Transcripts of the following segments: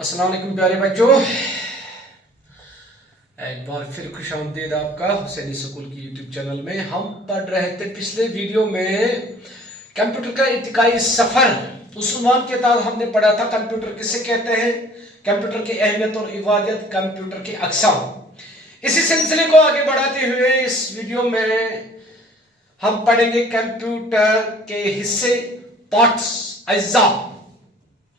अस्सलाम वालेकुम प्यारे बच्चों, एक बार फिर खुश आमदीद आपका हुसैनी स्कूल की यूट्यूब चैनल में। हम पढ़ रहे थे पिछले वीडियो में कंप्यूटर का इर्तिकाई सफर। उस उन्वान के तहत हमने पढ़ा था कंप्यूटर किसे कहते हैं, कंप्यूटर की अहमियत और इबादत, कंप्यूटर के अक़साम। इसी सिलसिले को आगे बढ़ाते हुए इस वीडियो में हम पढ़ेंगे कंप्यूटर के हिस्से, पार्ट्स, अज्जा,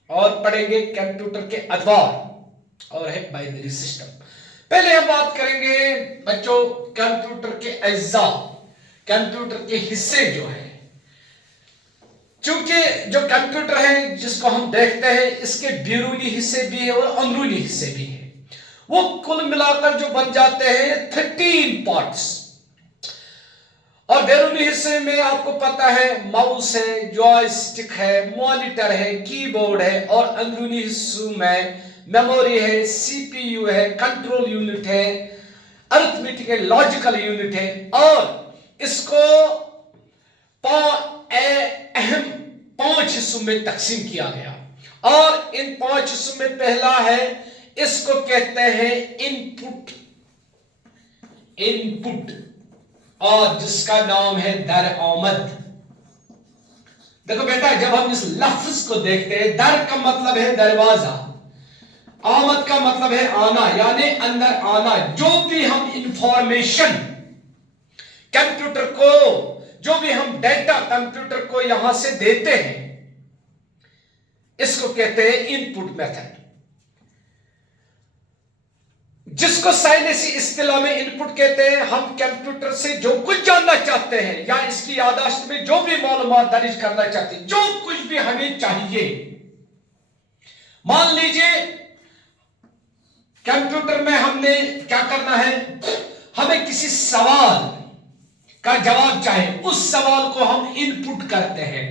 और पढ़ेंगे कंप्यूटर के अदवार और है बाइनरी सिस्टम। पहले हम बात करेंगे बच्चों कंप्यूटर के अज्जा, कंप्यूटर के हिस्से जो है। चूंकि जो कंप्यूटर है जिसको हम देखते हैं, इसके बैरूनी हिस्से भी है और अंदरूनी हिस्से भी है। वो कुल मिलाकर जो बन जाते हैं 13 पार्ट्स। और बैरूनी हिस्से में आपको पता है माउस है, जॉयस्टिक है, मॉनिटर है, कीबोर्ड है, और अंदरूनी हिस्सों में मेमोरी है, सीपीयू है, कंट्रोल यूनिट है, अरिथमेटिक है, लॉजिकल यूनिट है। और इसको अहम 5 हिस्सों में तकसीम किया गया। और इन 5 हिस्सों में पहला है, इसको कहते हैं इनपुट, और जिसका नाम है दर आमद। देखो बेटा, जब हम इस लफ्ज को देखते हैं, दर का मतलब है दरवाजा, आमद का मतलब है आना, यानी अंदर आना। जो भी हम इंफॉर्मेशन कंप्यूटर को, जो भी हम डेटा कंप्यूटर को यहां से देते हैं, इसको कहते हैं इनपुट मेथड, जिसको साइंसी इस्तिलाह में इनपुट कहते हैं। हम कंप्यूटर से जो कुछ जानना चाहते हैं या इसकी याददाश्त में जो भी मालूमात दर्ज करना चाहते हैं, जो कुछ भी हमें चाहिए, मान लीजिए कंप्यूटर में हमने क्या करना है, हमें किसी सवाल का जवाब चाहिए, उस सवाल को हम इनपुट करते हैं,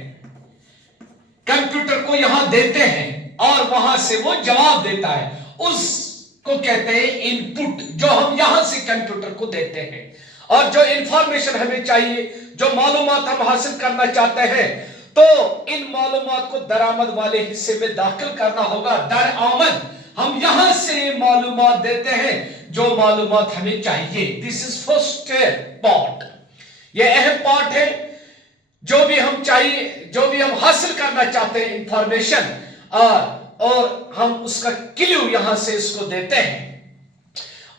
कंप्यूटर को यहां देते हैं और वहां से वो जवाब देता है। उसको कहते हैं इनपुट, जो हम यहां से कंप्यूटर को देते हैं। और जो इंफॉर्मेशन हमें चाहिए, जो मालूमात हम हासिल करना चाहते हैं, तो इन मालूमात को दरामद वाले हिस्से में दाखिल करना होगा। दर आमद, हम यहां से मालूमात देते हैं जो मालूमात हमें चाहिए। दिस इज फर्स्ट पार्ट, यह अहम पार्ट है। जो भी हम चाहिए, जो भी हम हासिल करना चाहते हैं इंफॉर्मेशन, और हम उसका क्लू यहां से इसको देते हैं।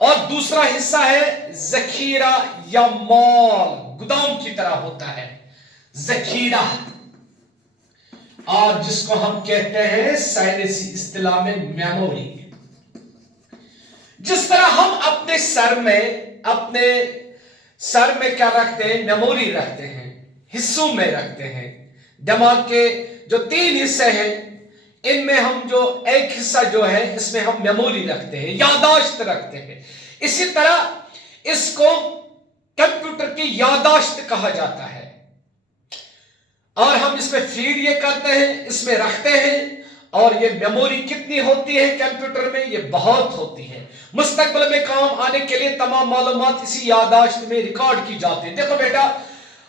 और दूसरा हिस्सा है जखीरा या मॉल, गोदाम की तरह होता है जखीरा, और जिसको हम कहते हैं साइंसी इस्तिलाह में मेमोरी। जिस तरह हम अपने सर में क्या रखते हैं, मेमोरी रखते हैं, हिस्सों में रखते हैं। दिमाग के जो 3 हिस्से हैं, इनमें हम जो एक हिस्सा जो है, इसमें हम मेमोरी रखते हैं, यादाश्त रखते हैं। इसी तरह इसको कंप्यूटर की यादाश्त कहा जाता है। और हम इसमें फीड ये करते हैं, इसमें रखते हैं। और ये मेमोरी कितनी होती है कंप्यूटर में, ये बहुत होती है। मुस्तकबिल में काम आने के लिए तमाम मालूमात इसी यादाश्त में रिकॉर्ड की जाती है। देखो बेटा,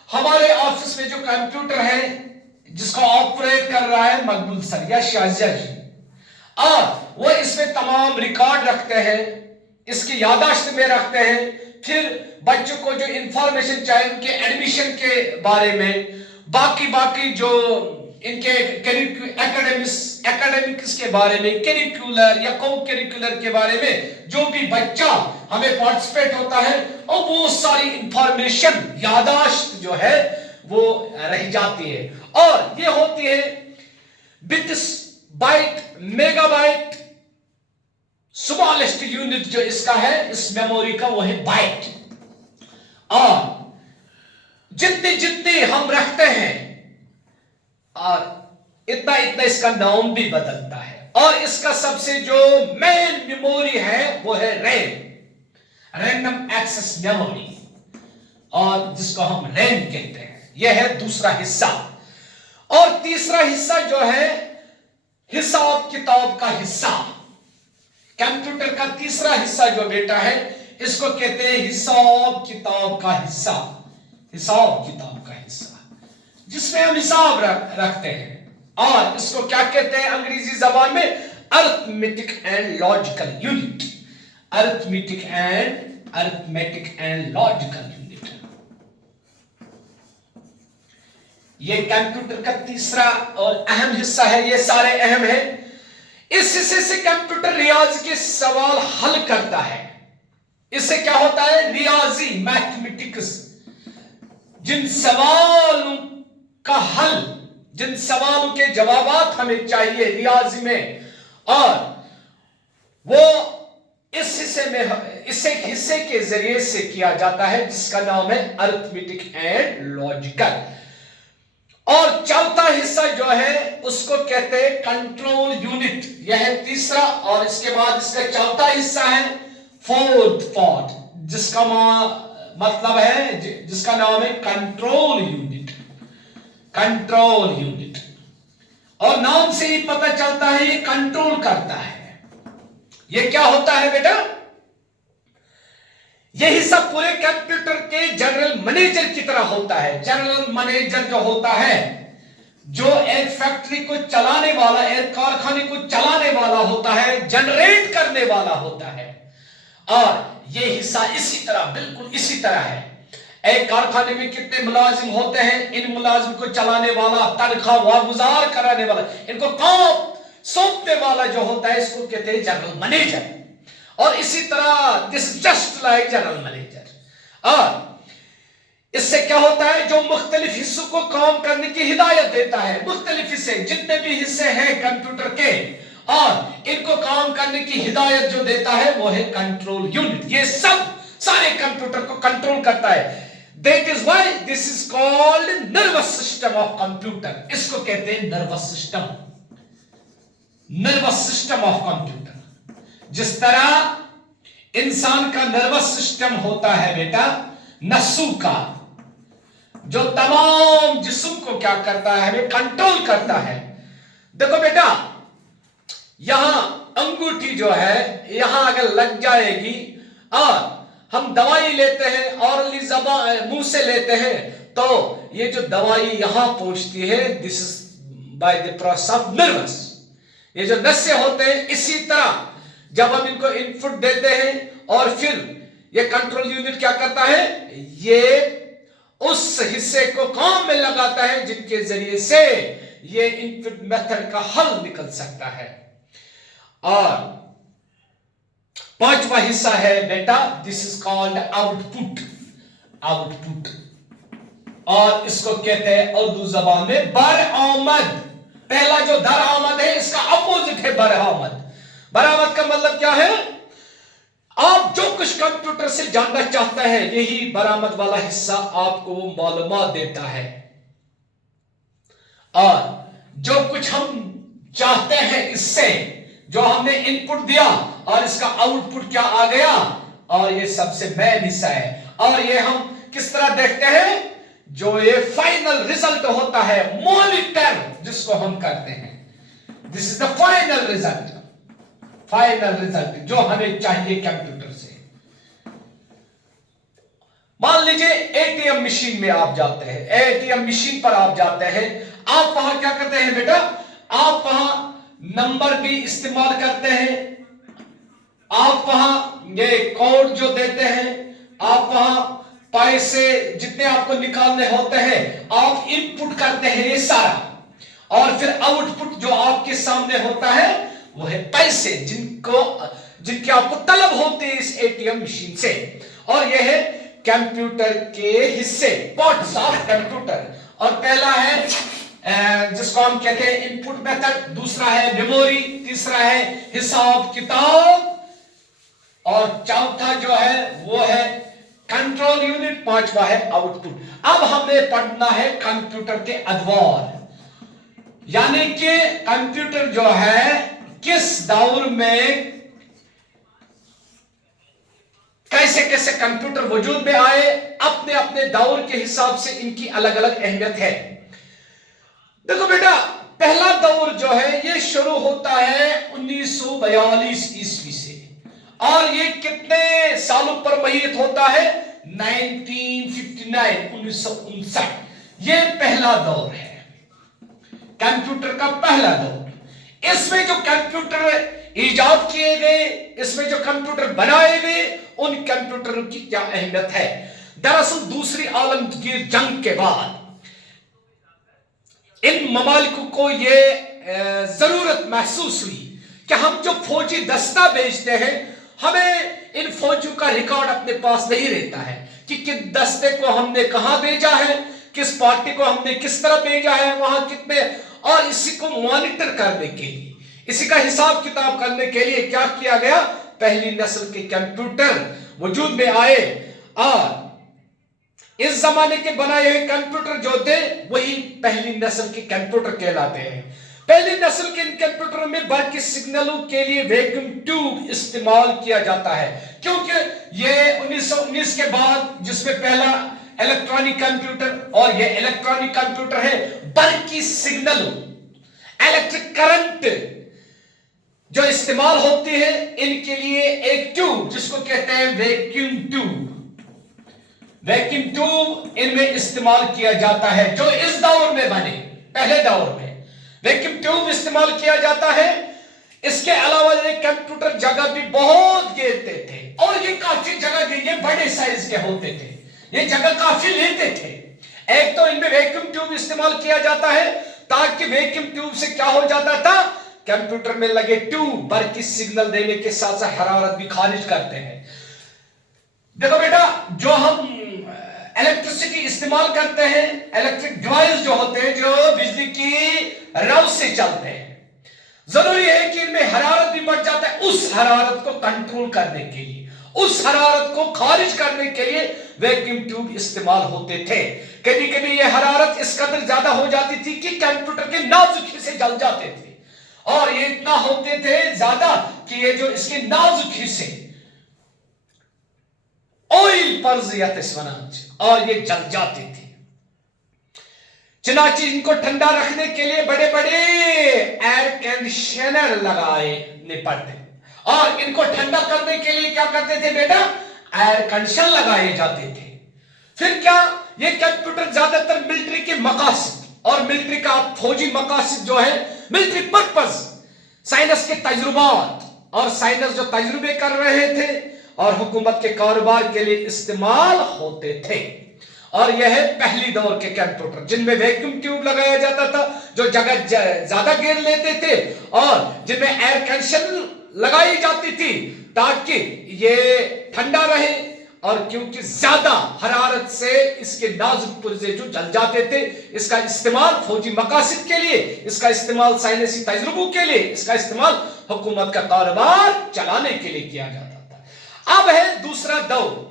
हमारे ऑफिस में जो कंप्यूटर है जिसको ऑपरेट कर रहा है मकबूल सर या शाजिया जी, और वो इसमें तमाम रिकॉर्ड रखते हैं, इसकी यादाश्त में रखते हैं। फिर बच्चों को जो इंफॉर्मेशन चाहिए उनके एडमिशन के बारे में, बाकी जो इनके एकेडमिक्स के बारे में, करिकुलर या को करिकुलर के बारे में, जो भी बच्चा हमें पार्टिसिपेट होता है, और वो सारी इंफॉर्मेशन यादाश्त जो है वो रह जाती है। और ये होती है bits, byte, megabyte, smallest unit जो इसका है, इस मेमोरी का, वो है बाइट। और जितने जितने हम रखते हैं, और इतना इतना इसका नाम भी बदलता है। और इसका सबसे जो मेन मेमोरी है वो है रैम, रैंडम एक्सेस मेमोरी, और जिसको हम रैम कहते हैं। यह है दूसरा हिस्सा। और तीसरा हिस्सा जो है हिसाब किताब का हिस्सा। कंप्यूटर का तीसरा हिस्सा जो बेटा है, इसको कहते हैं हिसाब किताब का हिस्सा, हिसाब किताब का हिस्सा, जिसमें हम हिसाब रखते हैं। और इसको क्या कहते हैं अंग्रेजी जबान में, arithmetic and logical unit. Arithmetic and logical unit. ये कंप्यूटर का तीसरा और अहम हिस्सा है, ये सारे अहम हैं। इस हिस्से से कंप्यूटर रियाजी के सवाल हल करता है। इससे क्या होता है? रियाजी, मैथमेटिक्स, जिन सवालों का हल, जिन सवालों के जवाबात हमें चाहिए रियाजी में, और वो इस हिस्से में, इस हिस्से के जरिए से किया जाता है जिसका नाम है अरिथमेटिक एंड लॉजिकल। और चौथा हिस्सा जो है उसको कहते हैं कंट्रोल यूनिट। यह है तीसरा, और इसके बाद इसका चौथा हिस्सा है फोर्थ पार्ट, जिसका मतलब है, जिसका नाम है कंट्रोल यूनिट। कंट्रोल यूनिट, और नाम से ही पता चलता है ये कंट्रोल करता है। ये क्या होता है बेटा? ये हिस्सा पूरे कंप्यूटर के जनरल मैनेजर की तरह होता है। जनरल मैनेजर जो होता है, जो एक फैक्ट्री को चलाने वाला, एक कारखाने को चलाने वाला होता है, जनरेट करने वाला होता है। और ये हिस्सा इसी तरह, बिल्कुल इसी तरह है। एक कारखाने में कितने मुलाजिम होते हैं? इन मुलाजिम को चलाने वाला, तनख्वाह गुजार कराने वाला, इनको काम सौंपने वाला जो होता है, इसको कहते हैं जनरल मैनेजर। और इसी तरह this just like general manager. और इससे क्या होता है? जो मुख्तलिफ हिस्सों को काम करने की हिदायत देता है, मुख्तलिफ हिस्से, जितने भी हिस्से हैं कंप्यूटर के, और इनको काम करने की हिदायत जो देता है वो है कंट्रोल यूनिट। ये सब सारे कंप्यूटर को कंट्रोल करता है। That is why this is called nervous system of computer. इसको कहते हैं nervous system, nervous system of computer. जिस तरह इंसान का नर्वस सिस्टम होता है बेटा, नसों का, जो तमाम जिस्म को क्या करता है? हमें कंट्रोल करता है। देखो बेटा, यहां अंगूठी जो है, यहां अगर लग जाएगी और हम दवाई लेते हैं, औरली ज़बान मुंह से लेते हैं, तो ये जो दवाई यहां पहुंचती है, this is by the process of nervous. ये जो नसें होते हैं, इसी तरह जब हम इनको इनपुट देते हैं और फिर ये कंट्रोल यूनिट क्या करता है? ये उस हिस्से को काम में लगाता है जिनके जरिए से ये इनपुट मेथड का हल निकल सकता है। और पांचवा हिस्सा है बेटा, this is called output. Output, और इसको कहते हैं उर्दू जबान में बरआमद। पहला जो दरआमद है, इसका अपोजिट है बरआमद। बरआमद का मतलब क्या है? आप जो कुछ कंप्यूटर से जानना चाहते हैं, यही बरामद वाला हिस्सा आपको मालूमात देता है। और जो कुछ हम चाहते हैं इससे, जो हमने इनपुट दिया और इसका आउटपुट क्या आ गया, और ये सबसे मेन हिस्सा है। और ये हम किस तरह देखते हैं? जो ये फाइनल रिजल्ट होता है, मॉनिटर जिसको हम करते हैं, this is the final result. Final result जो हमें चाहिए कंप्यूटर से। मान लीजिए एटीएम मशीन में आप जाते हैं, एटीएम मशीन पर आप जाते हैं, आप वहां क्या करते हैं बेटा? आप वहां नंबर भी इस्तेमाल करते हैं, आप वहां ये कोड जो देते हैं, आप वहां पैसे जितने आपको निकालने होते हैं, आप इनपुट करते हैं ये सारा, और फिर आउटपुट जो आपके सामने होता है वो है पैसे, जिनकी आपको तलब होती है इस एटीएम मशीन से। और यह है कंप्यूटर के हिस्से, पार्ट्स ऑफ कंप्यूटर। और पहला है जिसको हम कहते हैं इनपुट मेथड, दूसरा है मेमोरी, तीसरा है हिसाब किताब, और चौथा जो है वो है कंट्रोल यूनिट, पांचवा है आउटपुट। अब हमें पढ़ना है कंप्यूटर के अदवार, यानी कि कंप्यूटर जो है किस दौर में कैसे कैसे कंप्यूटर वजूद में आए, अपने अपने दौर के हिसाब से इनकी अलग अलग अहमियत है। देखो बेटा, पहला दौर जो है ये शुरू होता है 1942 ईस्वी से, और ये कितने सालों पर महीत होता है? 1959। ये पहला दौर है कंप्यूटर का, पहला दौर। इसमें जो कंप्यूटर ईजाद किए गए, इसमें जो कंप्यूटर बनाए गए, उन कंप्यूटरों की क्या अहमियत है। दरअसल दूसरी आलमगीर जंग के बाद इन ममालिकों को ये जरूरत महसूस हुई कि हम जो फौजी दस्ता भेजते हैं, हमें इन फौजियों का रिकॉर्ड अपने पास नहीं रहता है कि किस दस्ते को हमने कहां भेजा है, किस पार्टी को हमने किस तरह भेजा है, वहां कितने, और इसी को मॉनिटर करने के लिए, इसी का हिसाब किताब करने के लिए क्या किया गया, पहली नस्ल के कंप्यूटर वजूद में आए। और इस जमाने के बनाए हुए कंप्यूटर जो थे वही पहली नस्ल के कंप्यूटर कहलाते हैं। पहली नस्ल के इन कंप्यूटरों में बल्कि सिग्नलों के लिए वैक्यूम ट्यूब इस्तेमाल किया जाता है, क्योंकि ये 1919 के बाद जिसमें पहला इलेक्ट्रॉनिक कंप्यूटर, और ये इलेक्ट्रॉनिक कंप्यूटर है बल्कि सिग्नलों, इलेक्ट्रिक करंट जो इस्तेमाल होती है इनके लिए एक ट्यूब जिसको कहते हैं वैक्यूम ट्यूब, वैक्यूम ट्यूब इनमें इस्तेमाल किया जाता है, जो इस दौर में बने। पहले दौर में वैक्यूम ट्यूब इस्तेमाल किया जाता है। इसके अलावा ये कंप्यूटर जगह भी बहुत घेरते थे, और ये काफी जगह, ये बड़े साइज के होते थे, ये जगह काफी लेते थे। एक तो इनमें वैक्यूम ट्यूब इस्तेमाल किया जाता है ताकि वैक्यूम ट्यूब से क्या हो जाता था, कंप्यूटर में लगे ट्यूब बल्कि सिग्नल देने के साथ साथ हरारत भी खारिज करते हैं। देखो बेटा, जो हम इलेक्ट्रिसिटी इस्तेमाल करते हैं, इलेक्ट्रिक डिवाइस जो होते हैं जो बिजली की रव से चलते हैं, जरूरी है कि इनमें हरारत भी बढ़ जाता है। उस हरारत को कंट्रोल करने के लिए, उस हरारत को खारिज करने के लिए वैक्यूम ट्यूब इस्तेमाल होते थे। कभी कभी ये हरारत इस कदर ज्यादा हो जाती थी कि कंप्यूटर के नाजुक हिस्से जल जाते थे, और ये इतना होते थे ज्यादा कि ये जो इसके नाजुक हिस्से ऑयल पर और ये जल जाती थी। चनाची इनको ठंडा रखने के लिए बड़े बड़े एयर कंडीशनर लगाने पड़ते, और इनको ठंडा करने के लिए क्या करते थे बेटा, एयर कंडीशनर लगाए जाते थे। फिर क्या, ये कंप्यूटर ज्यादातर मिलिट्री के मकासद और मिलिट्री का फौजी मकासद जो है, मिलिट्री पर्पस, साइंस के तजुर्बात और साइंस जो तजुर्बे कर रहे थे और हुकूमत के कारोबार के लिए इस्तेमाल होते थे। और यह है पहली दौर के कंप्यूटर जिनमें वैक्यूम ट्यूब लगाया जाता था, जो जगह ज्यादा घेर लेते थे, और जिनमें एयर कंडीशनर लगाई जाती थी ताकि ये ठंडा रहे, और क्योंकि ज्यादा हरारत से इसके नाजुक पुर्जे जो जल जाते थे, इसका इस्तेमाल फौजी मकासद के लिए, इसका इस्तेमाल साइंसी तजुर्बों के लिए, इसका इस्तेमाल हुकूमत का कारोबार चलाने के लिए किया जाता था। अब है दूसरा दौर,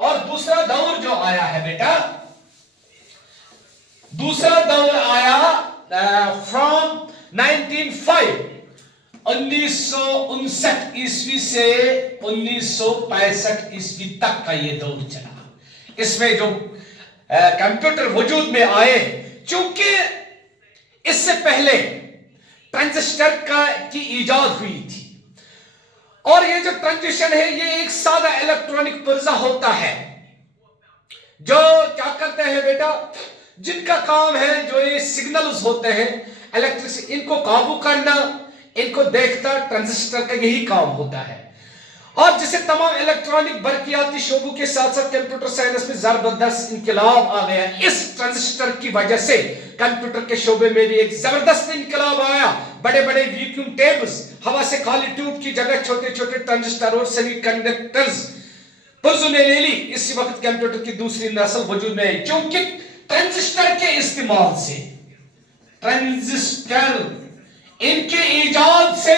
और दूसरा दौर जो आया है बेटा, दूसरा दौर आया फ्रॉम 1959 ईस्वी से 1965 ईस्वी तक का ये दौर चला। इसमें जो कंप्यूटर वजूद में आए, चूंकि इससे पहले ट्रांजिस्टर की इजाद हुई थी, और ये जो ट्रांजिशन है ये एक सादा इलेक्ट्रॉनिक पुर्जा होता है जो क्या करते हैं बेटा, जिनका काम है, जो ये सिग्नल्स होते हैं इलेक्ट्रिसिटी, इनको काबू करना, इनको देखता ट्रांजिस्टर का यही काम होता है। और जिसे तमाम इलेक्ट्रॉनिक बरकियाती शोबों के साथ साथ कंप्यूटर साइंस में जबरदस्त इंकलाब आ गया। इस ट्रांजिस्टर की वजह से कंप्यूटर के शोबे में भी एक जबरदस्त इंकलाब आया। बड़े बड़े वैक्यूम टेबल्स, हवा से खाली ट्यूब की जगह छोटे छोटे ट्रांजिस्टर और सेमीकंडक्टर्स पुर्जों ने ले ली। इसी वक्त कंप्यूटर की दूसरी नस्ल वजूद में आई, क्योंकि ट्रांजिस्टर के इस्तेमाल से, ट्रांजिस्टर इनके इजाद से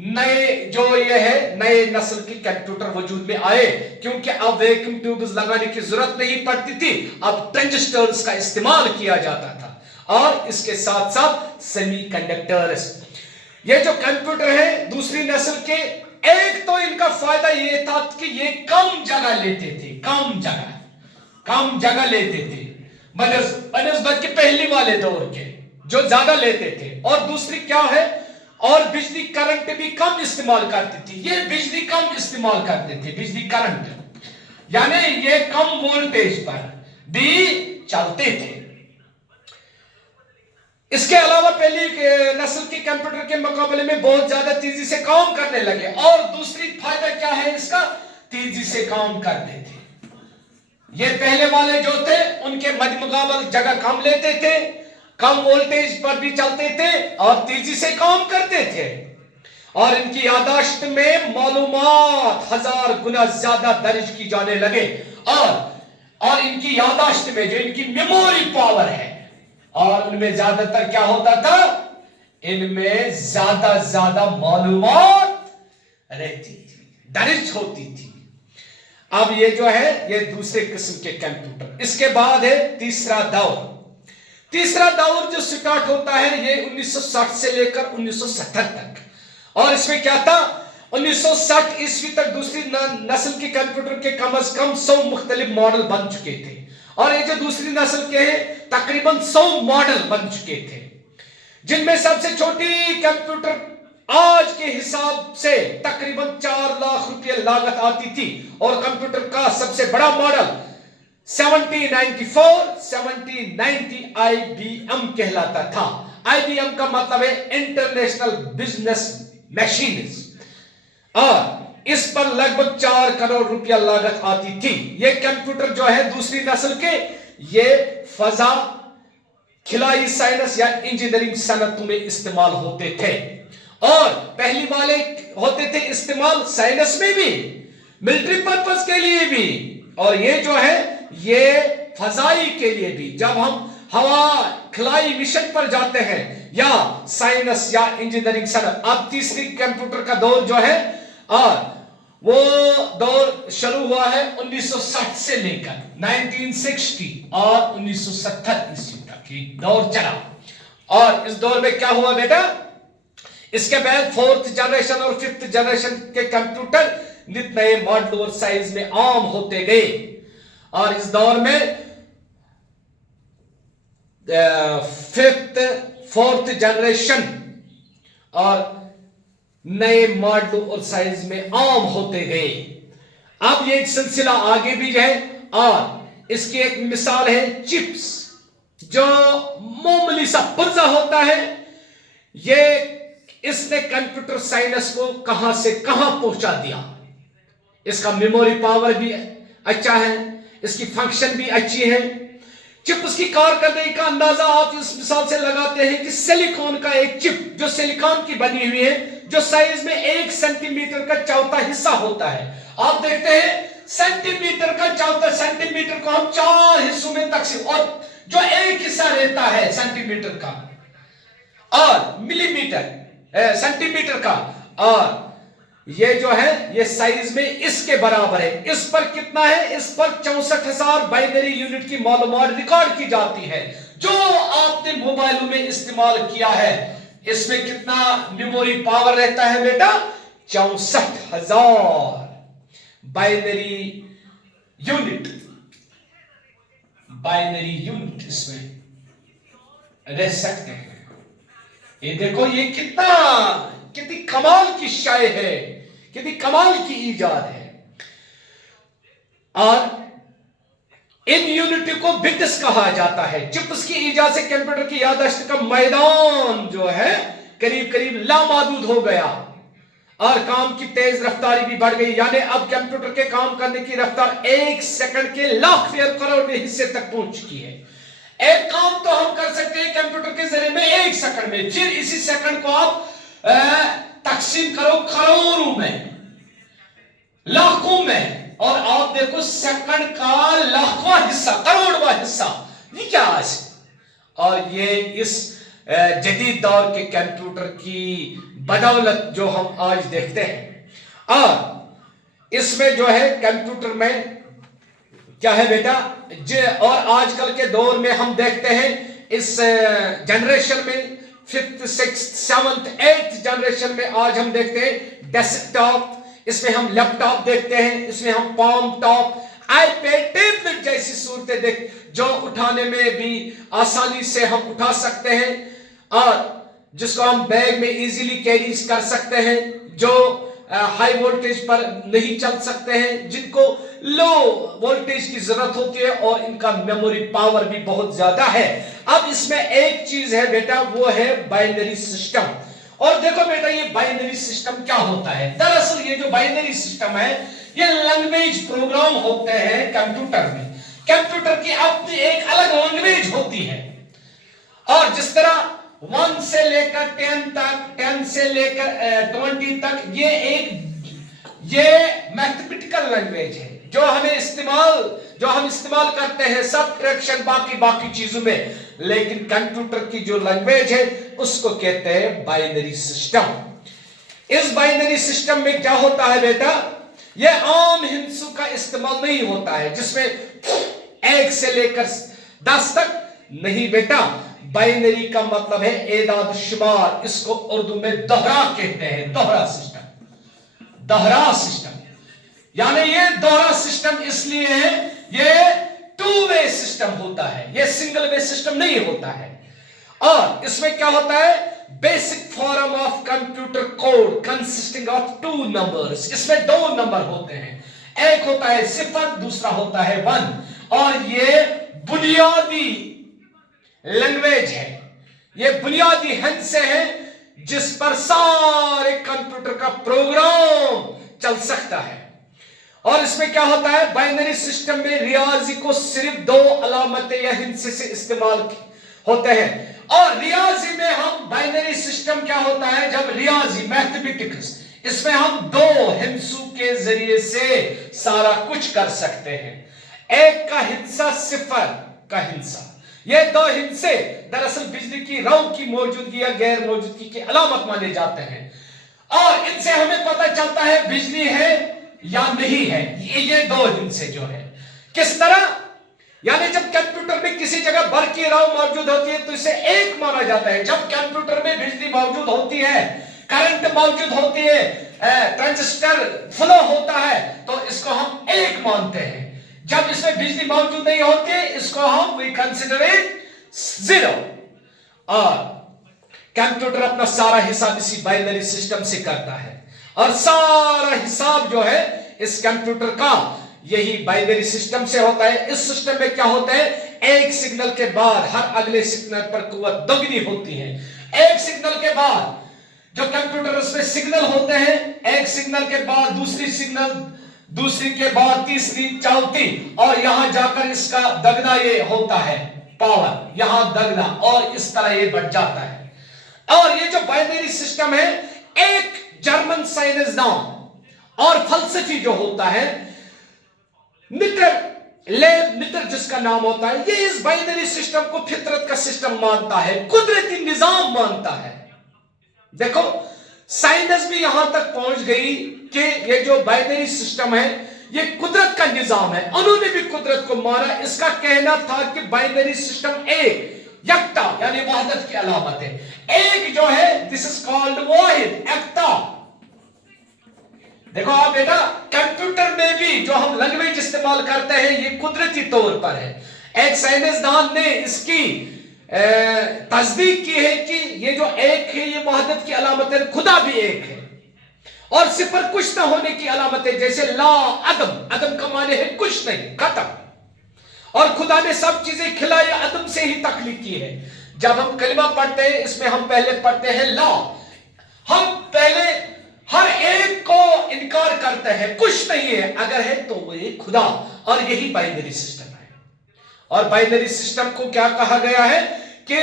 नए जो ये है नए नस्ल के कंप्यूटर वजूद में आए, क्योंकि अब वैक्यूम ट्यूब्स लगाने की जरूरत नहीं पड़ती थी, अब ट्रांजिस्टर्स का इस्तेमाल किया जाता था, और इसके साथ साथ सेमीकंडक्टर्स। ये जो कंप्यूटर है दूसरी नस्ल के, एक तो इनका फायदा ये था कि ये कम जगह लेते थे, कम जगह लेते थे बनस्बत के पहली वाले दौर के जो ज्यादा लेते थे। और दूसरी क्या है, और बिजली करंट भी कम इस्तेमाल करती थी। ये बिजली कम इस्तेमाल करते थे, बिजली करंट, यानी ये कम वोल्टेज पर भी चलते थे। اس کے علاوہ پہلی نسل کے کمپیوٹر کے مقابلے میں بہت زیادہ تیزی سے کام کرنے لگے، اور دوسری فائدہ کیا ہے اس کا، تیزی سے کام کرتے تھے۔ یہ پہلے والے جو تھے ان کے مقابل جگہ کم لیتے تھے، کم وولٹیج پر بھی چلتے تھے اور تیزی سے کام کرتے تھے، اور ان کی یادداشت میں معلومات 1000 گنا زیادہ درج کی جانے لگے، اور ان کی یادداشت میں جو ان کی میموری پاور ہے، اور ان میں زیادہ تر کیا ہوتا تھا، ان میں زیادہ معلومات رہتی تھی، درج ہوتی تھی۔ اب یہ جو ہے یہ دوسرے قسم کے کمپیوٹر۔ اس کے بعد ہے تیسرا دور۔ تیسرا دور جو سٹارٹ ہوتا ہے یہ 1960 سے لے کر 1970 تک، اور اس میں کیا تھا، 1960 عیسوی تک دوسری نسل کے کمپیوٹر کے کم از کم 100 مختلف ماڈل بن چکے تھے، اور یہ جو دوسری نسل کے ہیں تقریباً 100 ماڈل بن چکے تھے، جن میں سب سے چھوٹی کمپیوٹر آج کے حساب سے تقریباً 4 لاکھ روپے لاگت آتی تھی، اور کمپیوٹر کا سب سے بڑا ماڈل 7090 آئی بی ایم کہلاتا تھا۔ آئی بی ایم کا مطلب ہے انٹرنیشنل بزنس میشینز، اور اس پر لگ بھگ 4 کروڑ روپیہ لاگت آتی تھی۔ یہ کمپیوٹر جو ہے دوسری نسل کے، یہ فضا، خلائی سائنس یا انجینئرنگ صنعتوں میں استعمال ہوتے تھے، اور پہلی والے ہوتے تھے استعمال سائنس میں بھی، ملٹری پرپس کے لیے بھی، اور یہ جو ہے یہ فضائی کے لیے بھی، جب ہم ہوا خلائی مشن پر جاتے ہیں، یا سائنس یا انجینئرنگ صنعت۔ اب تیسری کمپیوٹر کا دور جو ہے، اور وہ دور شروع ہوا ہے 1960 سے لے کر 1960 اور 1970 عیسوی تک یہ دور چلا، اور اس دور میں کیا ہوا بیٹا، اس کے بعد 4th جنریشن اور 5th جنریشن کے کمپیوٹر نت نئے ماڈل اور سائز میں عام ہوتے گئے، اور اس دور میں 4th جنریشن اور نئے ماڈل اور سائز میں عام ہوتے گئے۔ اب یہ سلسلہ آگے بھی ہے، اور اس کی ایک مثال ہے چپس، جو معمولی سا پرزہ ہوتا ہے، یہ اس نے کمپیوٹر سائنس کو کہاں سے کہاں پہنچا دیا۔ اس کا میموری پاور بھی اچھا ہے، اس کی فنکشن بھی اچھی ہے۔ چپس کی کارکردگی کا اندازہ آپ اس مثال سے لگاتے ہیں کہ سیلیکون کا ایک چپ جو سیلیکون کی بنی ہوئی ہے، جو سائز میں 1 سینٹی میٹر کا چوتھا حصہ ہوتا ہے۔ آپ دیکھتے ہیں سینٹی میٹر کا چوتھا، سینٹی میٹر کو ہم 4 حصوں میں تقسیم، اور جو ایک حصہ رہتا ہے سینٹی میٹر کا، اور ملی میٹر سینٹی میٹر کا، اور یہ جو ہے یہ سائز میں اس کے برابر ہے۔ اس پر کتنا ہے، اس پر 64,000 بائنری یونٹ کی معلومات ریکارڈ کی جاتی ہے، جو آپ نے موبائلوں میں استعمال کیا ہے۔ اس میں کتنا میموری پاور رہتا ہے بیٹا، 64,000 بائنری یونٹ اس میں رہ سکتے ہیں۔ یہ دیکھو یہ کتنی کمال کی شے ہے، کتنی کمال کی ایجاد ہے، اور ان یونٹ کو بٹس کہا جاتا ہے۔ چپس کی ایجاد سے کمپیوٹر کی یادداشت کا میدان جو ہے قریب لامحدود ہو گیا، اور کام کی تیز رفتاری بھی بڑھ گئی، یعنی اب کمپیوٹر کے کام کرنے کی رفتار 1 سیکنڈ کے لاکھ کروڑویں حصے تک پہنچ چکی ہے۔ ایک کام تو ہم کر سکتے ہیں کمپیوٹر کے ذریعے میں 1 سیکنڈ میں، پھر اسی سیکنڈ کو آپ تقسیم کرو کروڑوں میں، لاکھوں میں، اور آپ دیکھو سیکنڈ کا لاکھواں حصہ، کروڑواں حصہ، یہ کیا آج، اور یہ اس جدید دور کے کمپیوٹر کی بدولت جو ہم آج دیکھتے ہیں۔ اور اس میں جو ہے کمپیوٹر میں کیا ہے بیٹا، اور آج کل کے دور میں ہم دیکھتے ہیں اس جنریشن میں 5th 6th 7th 8th generation میں آج ہم دیکھتے ہیں ڈیسک ٹاپ، اس میں ہم لیپ ٹاپ دیکھتے ہیں، اس میں ہم palmtop, iPad, tablet جیسی صورتیں دیکھ، جو اٹھانے میں بھی آسانی سے ہم اٹھا سکتے ہیں، اور جس کو ہم بیگ میں ایزیلی کیریز کر سکتے ہیں، جو हाई वोल्टेज पर नहीं चल सकते हैं, जिनको लो वोल्टेज की जरूरत होती है और इनका मेमोरी पावर भी बहुत ज्यादा है। अब इसमें एक चीज है बेटा, वो है बाइनरी सिस्टम। और देखो बेटा, ये बाइनरी सिस्टम क्या होता है? दरअसल ये जो बाइनरी सिस्टम है, ये लैंग्वेज प्रोग्राम होते हैं कंप्यूटर में। कंप्यूटर की अपनी एक अलग लैंग्वेज होती है, और जिस तरह 1 से लेकर 10 तक, 10 से लेकर 20 तक, ये मैथमेटिकल लैंग्वेज है जो हम इस्तेमाल करते हैं सब्ट्रैक्शन बाकी चीजों में। लेकिन कंप्यूटर की जो लैंग्वेज है उसको कहते हैं बाइनरी सिस्टम। इस बाइनरी सिस्टम में क्या होता है बेटा, ये आम हिंसों का इस्तेमाल नहीं होता है, जिसमें 1 से लेकर 10 तक नहीं बेटा। बाइनरी का मतलब है एदाद शुमार, इसको उर्दू में दोहरा कहते हैं, दोहरा सिस्टम। यानी ये दोहरा सिस्टम इसलिए है, ये 2 वे सिस्टम होता है, ये सिंगल वे सिस्टम नहीं होता है। और इसमें क्या होता है, basic form of computer code consisting of 2 numbers. इसमें 2 नंबर होते हैं, एक होता है 0, दूसरा होता है 1। और ये बुनियादी लैंग्वेज है, ये बुनियादी हिस्से है जिस पर सारे कंप्यूटर का प्रोग्राम चल सकता है। और इसमें क्या होता है, बाइनरी सिस्टम में रियाजी को सिर्फ 2 अलामतें या हिस्से से इस्तेमाल होते हैं। और रियाजी में हम बाइनरी सिस्टम क्या होता है, जब रियाजी मैथमेटिक्स, इसमें हम 2 हिस्सों के जरिए से सारा कुछ कर सकते हैं। एक का हिस्सा 0 का हिस्सा, ये 2 हिस्से दरअसल बिजली की रौ की मौजूदगी या गैर मौजूदगी की अलामत माने जाते हैं, और इनसे हमें पता चलता है बिजली है या नहीं है। ये 2 हिस्से जो है, किस तरह, यानी जब कंप्यूटर में किसी जगह बर्क की रौ मौजूद होती है तो इसे 1 माना जाता है। जब कंप्यूटर में बिजली मौजूद होती है, करंट मौजूद होती है, ट्रांजिस्टर फ्लो होता है, तो इसको हम 1 मानते हैं। जब इसमें बिजली मौजूद नहीं होती है, इसको हम वी कंसीडर इट 0। और कंप्यूटर अपना सारा हिसाब इसी बाइनरी सिस्टम से करता है, और सारा हिसाब जो है इस कंप्यूटर का यही बाइनरी सिस्टम से होता है। इस सिस्टम में क्या होता है, एक सिग्नल के बाद हर अगले सिग्नल पर कुव्वत दोगुनी होती है। एक सिग्नल के बाद जो कंप्यूटर उसमें सिग्नल होते हैं, एक सिग्नल के बाद दूसरी के बाद तीसरी, चौथी, और यहां जाकर इसका दगना ये होता है पावर, यहां दगना, और इस तरह ये बढ़ जाता है। और ये जो बाइनरी सिस्टम है, एक जर्मन साइंसदान और फलसफी जो होता है निटर जिसका नाम होता है, ये इस बाइनरी सिस्टम को फितरत का सिस्टम मानता है, कुदरती निजाम मानता है। देखो, साइंस भी यहां तक पहुंच गई कि ये जो बाइनरी सिस्टम है ये कुदरत का निजाम है। उन्होंने भी कुदरत को माना। इसका कहना था कि बाइनरी सिस्टम एक यकता यानी वहदत की अलामत है। एक जो है, दिस इज कॉल्ड वाहिद, एकता। देखो आप बेटा, कंप्यूटर में भी जो हम लैंग्वेज इस्तेमाल करते हैं ये कुदरती तौर पर है। एक साइंसदान ने इसकी तस्दीक की है कि ये जो एक है ये वहदत की अलामत है, खुदा भी एक है, और 0 कुछ ना होने की अलामत है। जैसे ला अदम, अदम का माने है कुछ नहीं, खत्म, और खुदा ने सब चीजें खिलाई अदम से ही तख्लीक की है। जब हम कलिमा पढ़ते हैं, इसमें हम पहले पढ़ते हैं ला, हम पहले हर एक को इनकार करते हैं, कुछ नहीं है, अगर है तो वो एक खुदा, और यही बाइनरी सिस्टम है। और बाइनरी सिस्टम को क्या कहा गया है कि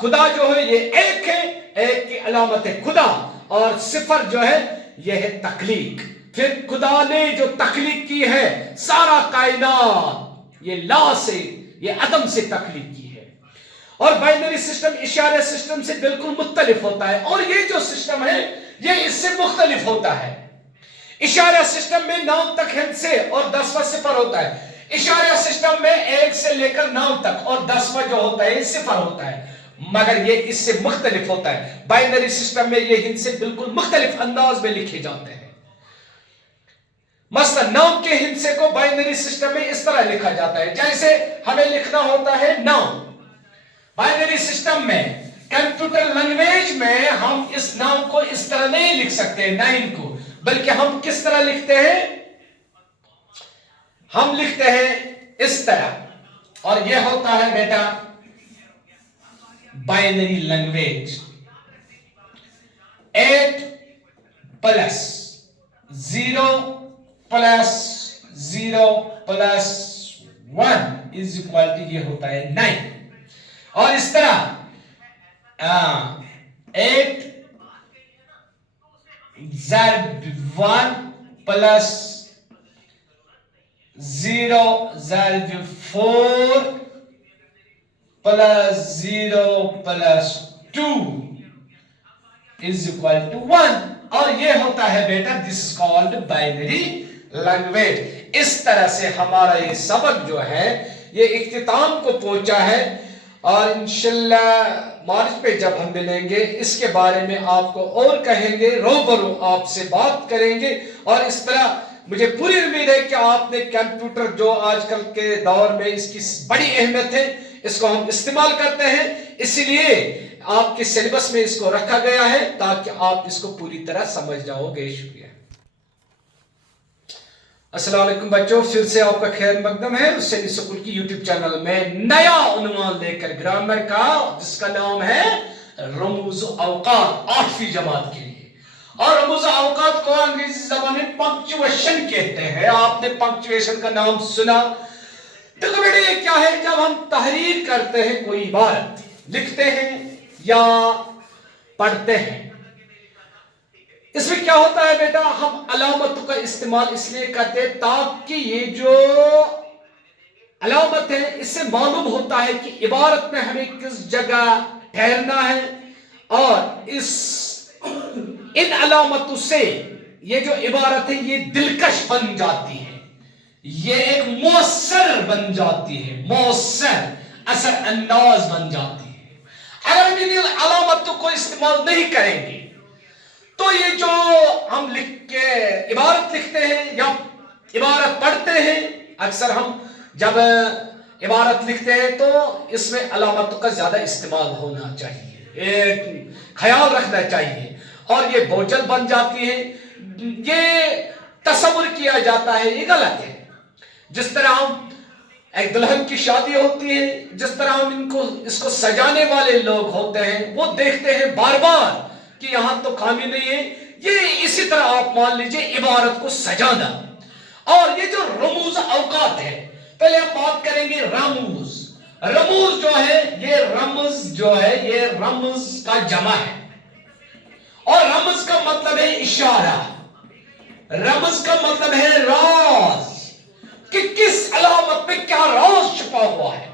खुदा जो है ये एक है, एक की अलामत है खुदा, और 0 जो है यह है तख्लीक। फिर खुदा ने जो तख्लीक की है सारा कायनात, ये ला से, ये अदम से तख्लीक की है। और बाइनरी सिस्टम इशारे सिस्टम से बिल्कुल मुख्तलिफ होता है, और ये जो सिस्टम है ये इससे मुख्तलिफ होता है। इशारा सिस्टम में 9 तक हिस्से और 10वां 0 होता है। इशारा सिस्टम में 1 से लेकर 9 तक, और 10वां जो होता है 0 होता है, मगर ये इससे मुख्तलिफ होता है। बाइनरी सिस्टम में ये हिस्से बिल्कुल मुख्तलिफ अंदाज में लिखे जाते हैं। मसलन 9 के हिस्से को बाइनरी सिस्टम में इस तरह लिखा जाता है, जैसे हमें लिखना होता है 9। बाइनरी सिस्टम में, कंप्यूटर लैंग्वेज में हम इस 9 को इस तरह नहीं लिख सकते 9 को, बल्कि हम किस तरह लिखते हैं, हम लिखते हैं इस तरह, और यह होता है बेटा binary language. 8 plus 0 plus 0 plus 1 is equal to, ये होता है 9। और इस तरह 8 Z1 प्लस 0 Z4 प्लस 0 प्लस 2 इज इक्वल टू 1। और ये होता है बेटा this is called binary language. इस तरह से हमारा ये सबक जो है ये इख्तिताम को पहुंचा है, और इंशाल्लाह मार्च पे जब हम मिलेंगे इसके बारे में आपको और कहेंगे, रूबरू आपसे बात करेंगे। और इस तरह मुझे पूरी उम्मीद है कि आपने कंप्यूटर जो आजकल के दौर में इसकी बड़ी अहमियत है, इसको हम इस्तेमाल करते हैं, इसलिए आपके सिलेबस में इसको रखा गया है ताकि आप इसको पूरी तरह समझ जाओगे। शुक्रिया। अस्सलाम वालेकुम बच्चों, फिर से आपका खैर मकदम है हुसैनी स्कूल की यूट्यूब चैनल में नया उन्वान लेकर ग्रामर का, जिसका नाम है रमूज औकात 8वीं जमात के लिए। और रमूज औकात को अंग्रेजी जबान में पंक्चुएशन कहते हैं। आपने पंक्चुएशन का नाम सुना? देखो बेटे ये क्या है, जब हम तहरीर करते हैं, कोई इबारत लिखते हैं या पढ़ते हैं, इसमें क्या होता है बेटा, हम अलामतों का इस्तेमाल इसलिए करते हैं ताकि ये जो अलामत है इससे मालूम होता है कि इबारत में हमें किस जगह ठहरना है, और इन अलामतों से ये जो इबारत है ये दिलकश बन जाती है, ये एक मौसर बन जाती है, मौसर असर अंदाज बन जाती है। अगर हम इन अलामतों को इस्तेमाल नहीं करेंगे तो ये जो हम लिख के इबारत लिखते हैं या इबारत पढ़ते हैं, अक्सर हम जब इबारत लिखते हैं तो इसमें अलामतों का ज्यादा इस्तेमाल होना चाहिए, एक ख्याल रखना चाहिए, और ये बोझल बन जाती है, ये तस्वुर किया जाता है, ये गलत है। जिस तरह हम एक दुल्हन की शादी होती है, जिस तरह हम इसको सजाने वाले लोग होते हैं, वो देखते हैं बार बार कि यहां तो खामी नहीं है, ये इसी तरह आप मान लीजिए इबारत को सजाना। और ये जो रमूज औकात है, पहले हम बात करेंगे रमूज। रमूज जो है ये रमज जो है ये रमज का जमा है, और रमज का मतलब है इशारा, रमज का मतलब है राज, कि किस अलामत में क्या राज छुपा हुआ है,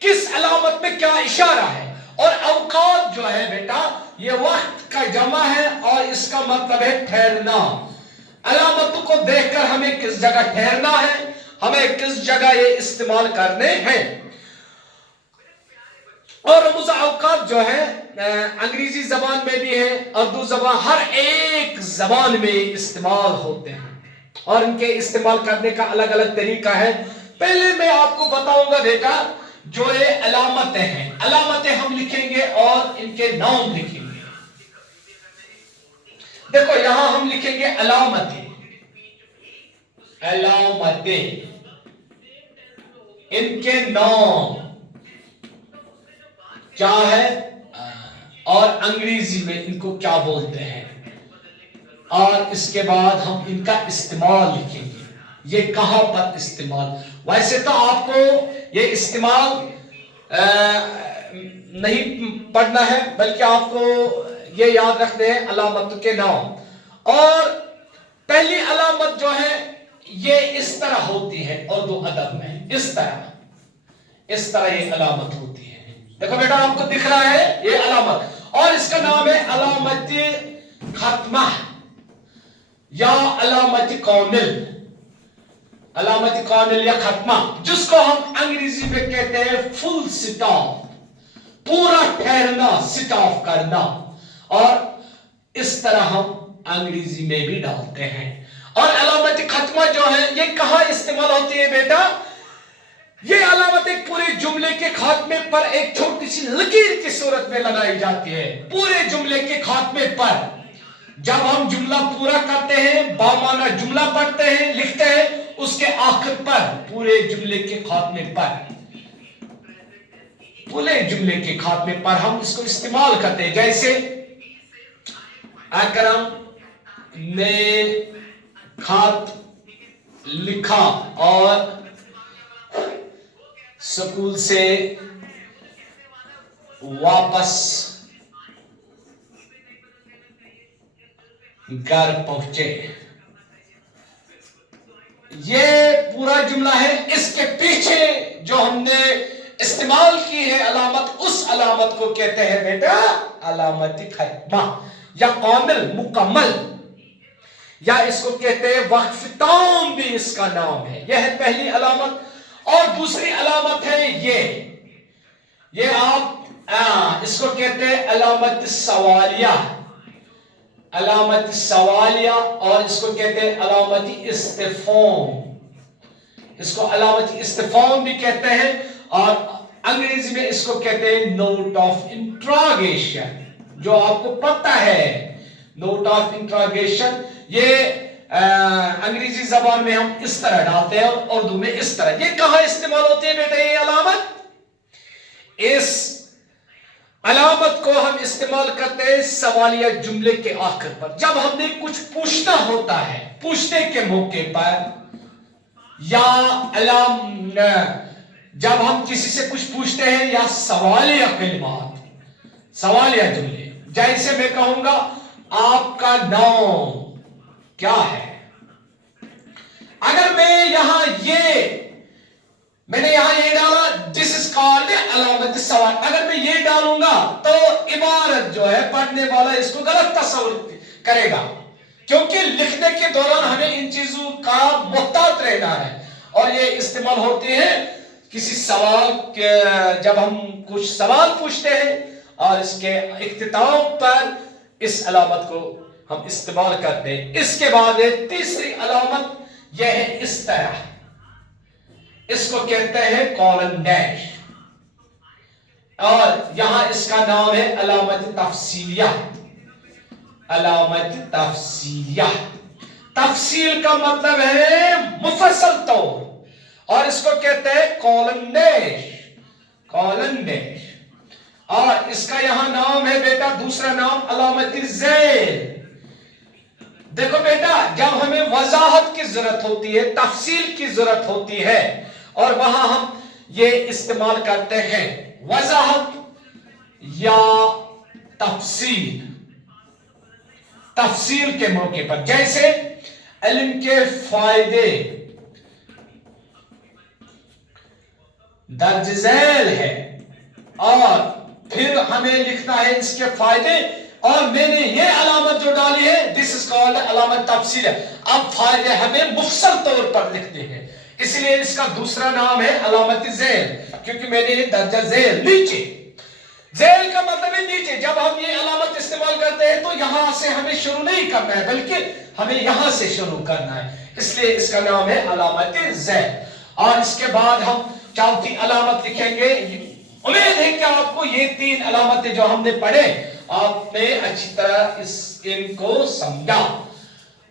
किस अलामत में क्या इशारा है। और औकात जो है बेटा ये वक्त का जमा है, और इसका मतलब है ठहरना। अलामतों को देखकर हमें किस जगह ठहरना है, हमें किस जगह ये इस्तेमाल करने हैं। और रमूज औकात जो है अंग्रेजी जबान में भी है, उर्दू जबान, हर एक जबान में इस्तेमाल होते हैं, और इनके इस्तेमाल करने का अलग अलग तरीका है। पहले मैं आपको बताऊंगा बेटा जो ये अलामतें हैं, अलामतें हम लिखेंगे और इनके नाम लिखेंगे। देखो यहां हम लिखेंगे अलामतें, अलामतें, इनके नाम क्या है और अंग्रेजी में इनको क्या बोलते हैं, और इसके बाद हम इनका इस्तेमाल लिखेंगे, ये कहां पर इस्तेमाल। वैसे तो आपको ये इस्तेमाल नहीं पढ़ना है, बल्कि आपको ये याद रखने हैं अलामत के नाम। और पहली अलामत जो है ये इस तरह होती है उर्दू अदब में, इस तरह ये अलामत होती है। देखो बेटा आपको दिख रहा है ये अलामत, और इसका नाम है अलामत खत्मा या अलामत कौनिल, अलामत कौनिल या खत्मा, जिसको हम अंग्रेजी में कहते हैं फुल स्टॉप, पूरा ठहरना, सिट ऑफ करना। और इस तरह हम अंग्रेजी में भी डालते हैं। और अलामत खत्मा जो है ये कहां इस्तेमाल होती है बेटा, ये अलामत एक पूरे जुमले के खात्मे पर एक छोटी सी लकीर की सूरत में लगाई जाती है, पूरे जुमले के खात्मे पर। जब हम जुमला पूरा करते हैं, बामाना जुमला पढ़ते हैं, लिखते हैं, उसके आखिर पर, पूरे जुमले के खात्मे पर, पूरे जुमले के खात्मे पर हम इसको इस्तेमाल करते हैं। जैसे अकरम ने खत लिखा और स्कूल से वापस घर पहुंचे। ये पूरा जुमला है। इसके पीछे जो हमने इस्तेमाल की है अलामत, उस अलामत को कहते हैं बेटा अलामत खत्मा या कामिल मुकम्मल, या इसको कहते हैं वक्फ ताम भी इसका नाम है। यह है पहली अलामत। और दूसरी अलामत है ये आप इसको कहते हैं अलामत सवालिया, अलामत सवालिया, और इसको कहते हैं अलामत इस्तिफाम। इसको अलामत इस्तिफाम भी कहते हैं, और अंग्रेजी में इसको कहते हैं नोट ऑफ इंट्रोगेशन, जो आपको पता है नोट ऑफ इंट्रोगेशन। ये अंग्रेजी जबान में हम इस तरह डालते हैं और उर्दू में इस तरह। ये कहां इस्तेमाल होती है बेटा ये अलामत? इस अलामत को हम इस्तेमाल करते हैं सवालिया जुमले के आखिर पर, जब हमने कुछ पूछना होता है, पूछने के मौके पर, या जब हम किसी से कुछ पूछते हैं, या सवालिया कलिमात, सवालिया जुमले। जैसे मैं कहूंगा आपका नाम क्या है, अगर मैं यहां मैंने यहां ये डाला दिस इज कॉल्ड अलामत सवाल, अगर मैं ये डालूंगा तो इबारत जो है पढ़ने वाला इसको गलत तस्वीर करेगा, क्योंकि लिखने के दौरान हमें इन चीजों का मुहतात रहना है। और ये इस्तेमाल होती है किसी सवाल के, जब हम कुछ सवाल पूछते हैं और इसके इख्तिताम पर इस अलामत को हम इस्तेमाल करते हैं। इसके बाद है तीसरी अलामत, यह है इस तरह, इसको कहते हैं कॉलन डैश, और यहां इसका नाम है अलामत तफसीलिया, अलामत तफसीलिया। तफसील का मतलब है मुफस्सल तौर, और इसको कहते हैं कॉलन डैश, कॉलन डैश। और इसका यहां नाम है बेटा, दूसरा नाम अलामत ज़ैल। देखो बेटा, जब हमें वजाहत की जरूरत होती है, तफसील की जरूरत होती है, और वहां हम ये इस्तेमाल करते हैं वजाहत या तफसील, तफसील के मौके पर। जैसे इल्म के फायदे दर्ज झैल है, और फिर हमें लिखना है इसके फायदे, और मैंने ये अलामत जो डाली है दिस इज कॉल्ड अलामत तफसील है। अब फायदे हमें मुफस्सल तौर पर लिखने हैं, इसलिए इसका दूसरा नाम है अलामत ज़ैल, क्योंकि मैंने ये दर्जा ज़ैल, नीचे, ज़ैल का मतलब है नीचे। जब हम ये अलामत इस्तेमाल करते हैं तो यहां से हमें शुरू नहीं करना है, बल्कि हमें यहां से शुरू करना है, इसलिए इसका नाम है अलामत ज़ैल। और इसके बाद हम चौथी अलामत लिखेंगे। उम्मीद है कि आपको ये तीन अलामतें जो हमने पढ़े आपने अच्छी तरह इनको समझा।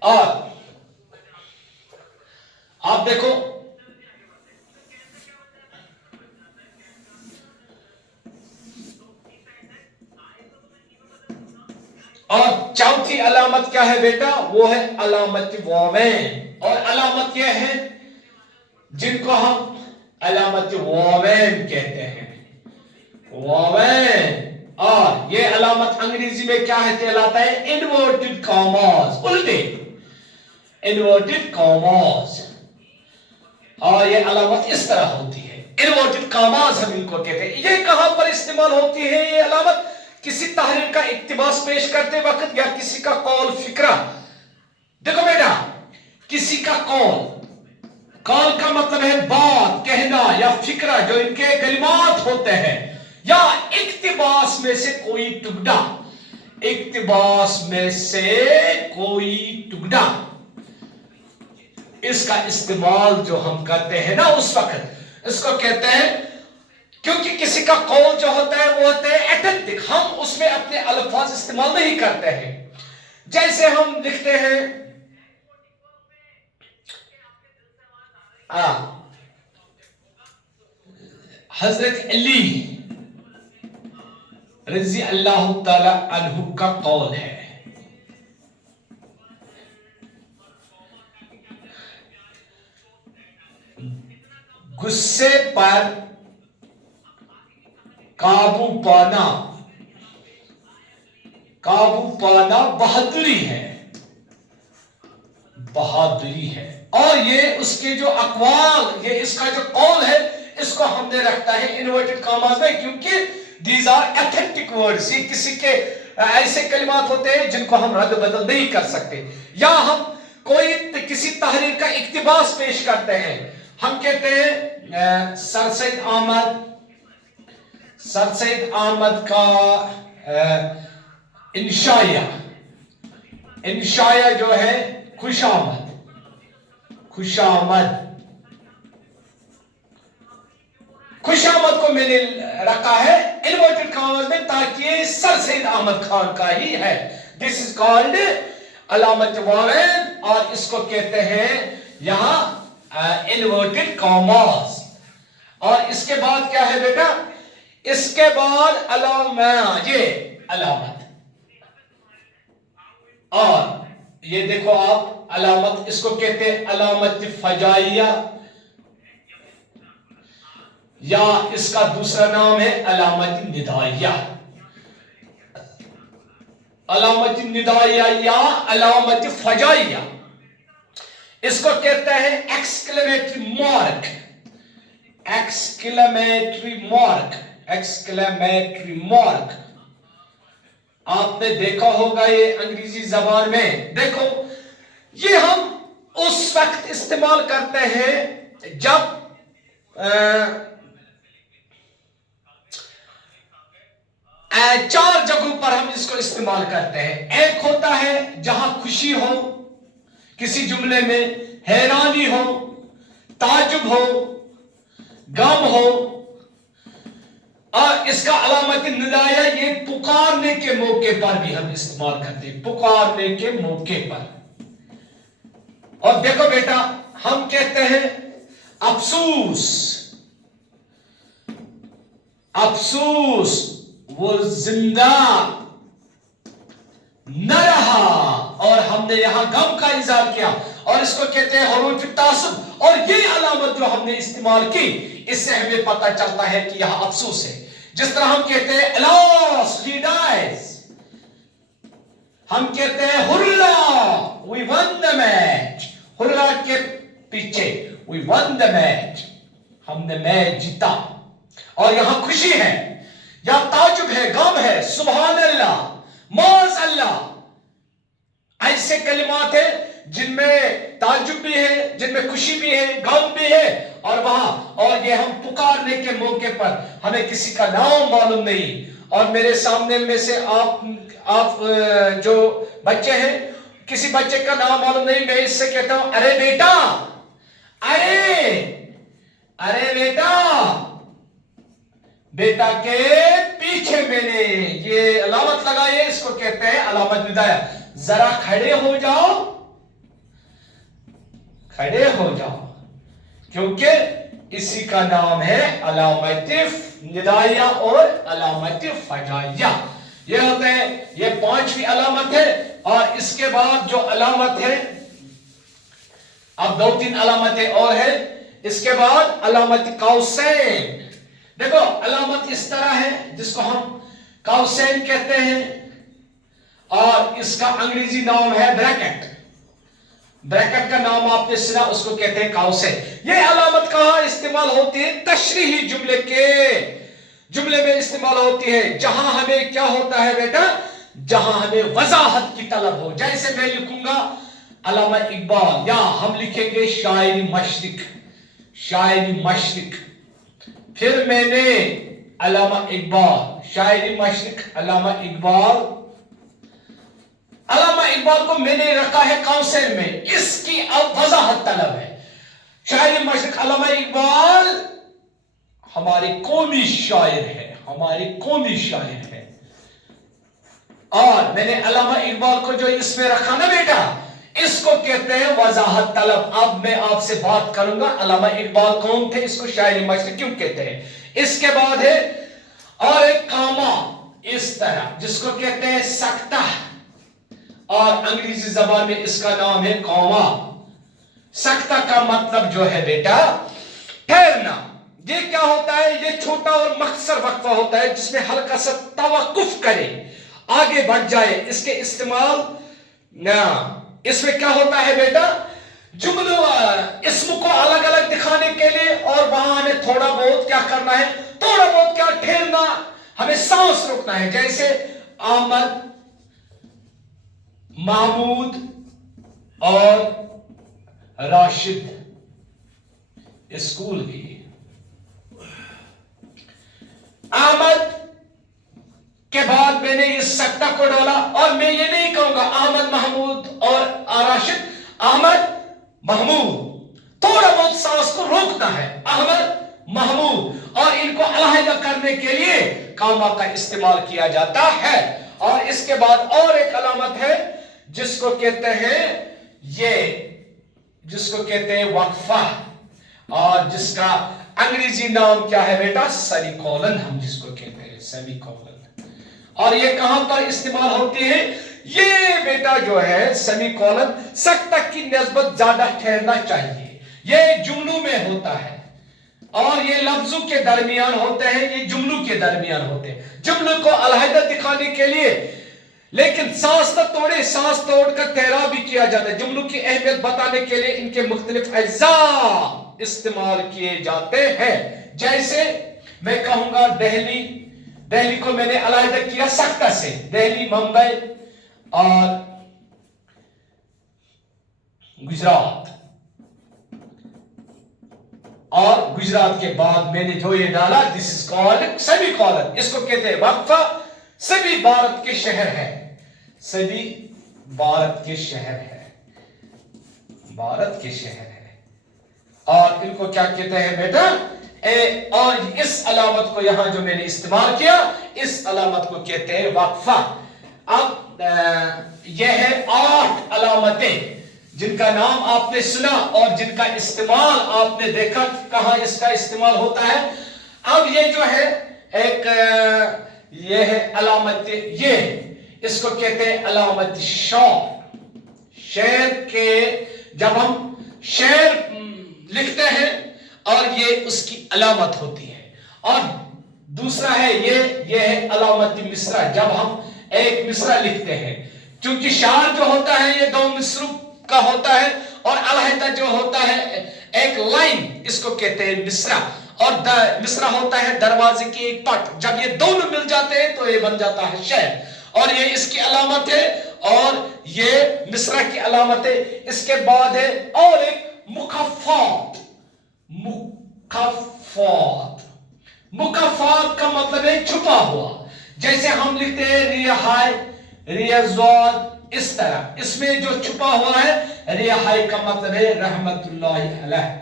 और आप देखो, और चौथी अलामत क्या है बेटा? वो है अलामत वावैन। और अलामत यह है जिनको हम अलामत वावैन कहते हैं, वावैन। और ये अलामत अंग्रेजी में क्या है कहलाता है? इन्वर्टेड कॉमास, उल्टे इन्वर्टेड कॉमास। और ये अलामत इस तरह होती है, इन्वर्टेड कॉमास हम इनको कहते हैं। ये कहां पर इस्तेमाल होती है ये अलामत? किसी तहरीर का इक्तिबास पेश करते वक्त, या किसी का कौल फिक्रा। देखो बेटा, किसी का कौल, कौल का मतलब है बात कहना या फिक्रा, जो इनके कलिमात होते हैं, या इक्तिबास में से कोई टुकड़ा, इक्तिबास में से कोई टुकड़ा, इसका इस्तेमाल जो हम करते हैं ना उस वक्त, इसको कहते हैं। क्योंकि किसी का कौल जो होता है वो होता है ऑथेंटिक, हम उसमें अपने अल्फाज इस्तेमाल नहीं करते हैं। जैसे हम लिखते हैं हजरत अली रजी अल्लाह ताला अन्हु का कौल है, गुस्से पर काबू पाना बहादुरी है, और ये उसके जो अक़वाल, ये इसका जो कौल है, इसको हमने रखता है इन्वर्टेड कॉमास में, क्योंकि दीज आर एथेंटिक वर्ड्स। ये किसी के ऐसे कलिमात होते हैं जिनको हम रद्द बदल नहीं कर सकते, या हम कोई किसी तहरीर का इक्तिबास पेश करते हैं। हम कहते हैं सर सैयद अहमद का इंशाया जो है खुशामद को मैंने रखा है इन्वर्टेड कॉमास में, ताकि सर सैयद अहमद खान का ही है। दिस इज कॉल्ड अलामत वारेन, और इसको कहते हैं यहां इन्वर्टेड कॉमास। और इसके बाद क्या है बेटा, इसके बाद ये अलामत, और ये देखो आप अलामत, इसको कहते हैं अलामत फजाइया, या इसका दूसरा नाम है अलामत निदाइया। अलामत निदाइया या अलामत फजाइया, इसको कहते हैं एक्सक्लेमेटरी मार्क। आपने देखा होगा ये अंग्रेजी जबान में। देखो, ये हम उस वक्त इस्तेमाल करते हैं जब चार जगहों पर हम इसको इस्तेमाल करते हैं। एक होता है जहां खुशी हो, किसी जुमले में हैरानी हो, ताजुब हो, गम हो, और इसका अलामत निदाया ये पुकारने के मौके पर भी हम इस्तेमाल करते हैं, पुकारने के मौके पर। और देखो बेटा, हम कहते हैं अफसोस वो जिंदा न रहा, और हमने यहां गम का इज़हार किया, और इसको कहते हैं हुरूफ तासुब। और ये अलामत जो हमने इस्तेमाल की, इससे हमें पता चलता है कि यह अफसोस है। जिस तरह हम कहते हैं अलास ही डाइज, हम कहते हैं hurray we won the match, hurray के पीछे वी वन द मैच, हमने मैच जीता। और यहां खुशी है, या ताजुब है, गम है, सुभान अल्लाह, माज़ अल्लाह, ऐसे कलिमात है जिनमें ताजुब भी है, जिनमें खुशी भी है, गम भी है, और वहां, और ये हम पुकारने के मौके पर, हमें किसी का नाम मालूम नहीं, और मेरे सामने में से आप जो बच्चे हैं, किसी बच्चे का नाम मालूम नहीं, मैं इससे कहता हूं अरे बेटा, अरे बेटा के पीछे मैंने ये अलामत लगाई है, इसको कहते हैं अलामत निदाया। जरा खड़े हो जाओ, क्योंकि इसी का नाम है अलामत निदाया और अलामत फजाइया। ये होते हैं, ये पांचवी अलामत है। और इसके बाद जो अलामत है, अब 2-3 अलामतें और है। इसके बाद अलामत कौसैन। देखो, अलामत इस तरह है जिसको हम कौसैन कहते हैं, और इसका अंग्रेजी नाम है ब्रैकेट का नाम आपने सुना, उसको कहते हैं कौसैन। ये अलामत कहां इस्तेमाल होती है? तशरीही जुमले में इस्तेमाल होती है, जहां हमें क्या होता है बेटा, जहां हमें वजाहत की तलब हो। जैसे मैं लिखूंगा अल्लामा इकबाल, या हम लिखेंगे शायरी मशरिक, फिर मैंने अल्लामा इकबाल, शायरी मशरिक अल्लामा इकबाल को मैंने रखा है कौसैन में, इसकी अब वजाहत तलब है। शायरी मशरिक अल्लामा इकबाल हमारे कौमी शायर है, और मैंने अल्लामा इकबाल को जो इसमें रखा ना बेटा, इसको कहते हैं वजाहत तलब। अब मैं आपसे बात करूंगा अल्लामा इकबाल कौन थे, इसको शायरी मशरक क्यों कहते हैं। इसके बाद है और एक कामा इस तरह, जिसको कहते हैं सकता, और अंग्रेजी जबान में इसका नाम है कौमा। सकता का मतलब जो है बेटा ठहरना। ये क्या होता है, ये छोटा और मख्सर वक्फा होता है जिसमें हल्का सा तवक्कुफ करे, आगे बढ़ जाए। इसके इस्तेमाल ना, इसमें क्या होता है बेटा, जुमलों इस्म को अलग अलग दिखाने के लिए, और वहां हमें थोड़ा बहुत क्या करना है, थोड़ा बहुत क्या ठहरना, हमें सांस रोकना है। जैसे अहमद, महमूद और राशिद स्कूल गए। अहमद के बाद मैंने इस सकता को डाला, और मैं ये नहीं कहूंगा अहमद, महमूद और राशिद, अहमद, महमूद। थोड़ा बहुत सांस को रोकना है, अहमद, महमूद, और इनको अलहदा करने के लिए कामा का इस्तेमाल किया जाता है। और इसके बाद और एक अलामत है जिसको कहते हैं जिसको कहते हैं वक्फा, और जिसका अंग्रेजी नाम क्या है बेटा, सेमीकोलन, हम जिसको कहते हैं सेमीकोलन। और ये कहां पर इस्तेमाल होती है, ये बेटा जो है सेमीकोलन सकता की निस्बत ज्यादा ठहरना चाहिए। ये जुमलों में होता है, और ये लफ्जों के दरमियान होते हैं, ये जुमलों के दरमियान होते हैं, जुमलों को अलहदा दिखाने के लिए। लेकिन सांस न तोड़े, सांस तोड़कर ठहराव भी किया जाता है। जुमलों की अहमियत बताने के लिए इनके मुख्तलिफ अज्जा इस्तेमाल किए जाते हैं। जैसे मैं कहूंगा दिल्ली, दिल्ली को मैंने अलहदा किया सकता से, दिल्ली, मुंबई और गुजरात, और गुजरात के बाद मैंने जो ये डाला, दिस इज कॉल्ड सेमीकोलन। इसको कहते हैं वक्फा। सभी भारत के शहर है, सभी भारत के शहर है, भारत के शहर है, और इनको क्या कहते हैं बेटा, और इस अलामत को यहां जो मैंने इस्तेमाल किया, इस अलामत को कहते हैं वक्फा। अब यह है 8 अलामतें जिनका नाम आपने सुना और जिनका इस्तेमाल आपने देखा कहां इसका इस्तेमाल होता है। अब ये जो है एक ये है अलामत, ये इसको कहते हैं अलामत शेर। शेर के जब हम शेर लिखते हैं और ये उसकी अलामत होती है। और दूसरा है ये है अलामत मिसरा, जब हम एक मिसरा लिखते हैं, क्योंकि शार जो होता है ये 2 मिसरों का होता है, और अलहदा जो होता है एक लाइन, इसको कहते हैं मिसरा। और मिसरा होता है दरवाजे की एक पट, जब ये दोनों मिल जाते हैं तो ये बन जाता है शेर। और ये इसकी अलामत है, और ये मिसरा की अलामत है। इसके बाद है और एक मुखफ़ात। मुखफ़ात, मुखफ़ात का मतलब है छुपा हुआ। जैसे हम लिखते हैं रिहाई, रियाज़ात, इस तरह इसमें जो छुपा हुआ है, रिहाई का मतलब है रहमतुल्लाहि अलैह,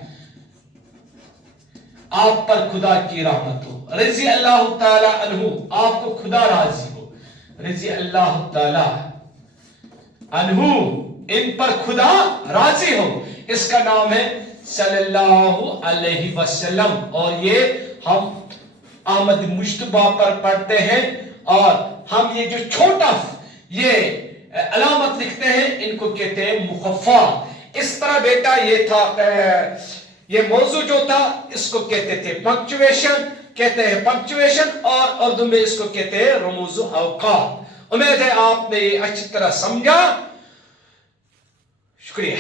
आप पर खुदा की रहमत हो, रज़ी अल्लाह ताला अन्हु, आपको खुदा राजी हो, रज़ी अल्लाह ताला अन्हु, इन पर खुदा राजी हो। इसका नाम है सल्लल्लाहु अलैहि वसल्लम, और ये हम अहमद मुश्तबा पर पढ़ते हैं। और हम ये जो छोटा ये अलामत लिखते हैं, इनको कहते हैं मुखफ़ा। इस तरह बेटा ये था, ये मौजू जो था इसको कहते थे पंक्चुएशन, कहते हैं पंक्चुएशन, और उर्दू में इसको कहते हैं रमूज़ औक़ात। उम्मीद है आपने ये अच्छी तरह समझा। शुक्रिया।